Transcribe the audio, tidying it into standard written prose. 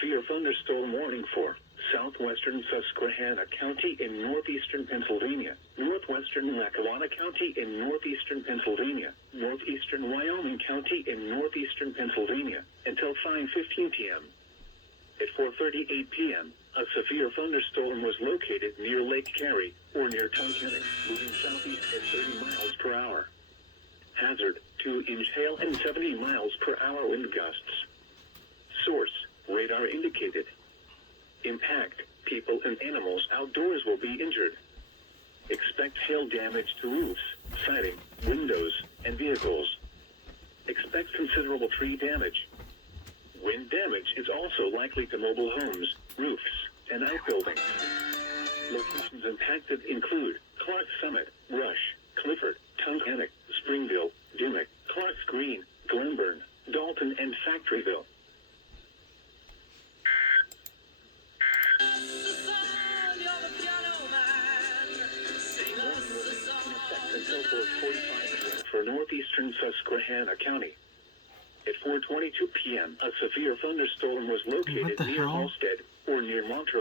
severe thunderstorm warning for southwestern Susquehanna County in northeastern Pennsylvania, northwestern Lackawanna County in northeastern Pennsylvania, northeastern Wyoming County in northeastern Pennsylvania, until 5:15 p.m. At 4:38 p.m., a severe thunderstorm was located near Lake Cary, or near Tunkhannock, moving southeast at 30 miles per hour. Hazard, 2-inch hail and 70 miles per hour wind gusts. Source, radar indicated. Impact, people and animals outdoors will be injured. Expect hail damage to roofs, siding, windows, and vehicles. Expect considerable tree damage. Wind damage is also likely to mobile homes, roofs, and outbuildings. Locations impacted include Clark Summit, Rush, Clifford, Tunkhannock, Springville, Dimmock, Clarks Green, Glenburn, Dalton, and Factoryville. Until 4:45 for northeastern Susquehanna County. At 4:22 p.m., a severe thunderstorm was located near hell? Halstead, or near Montrose.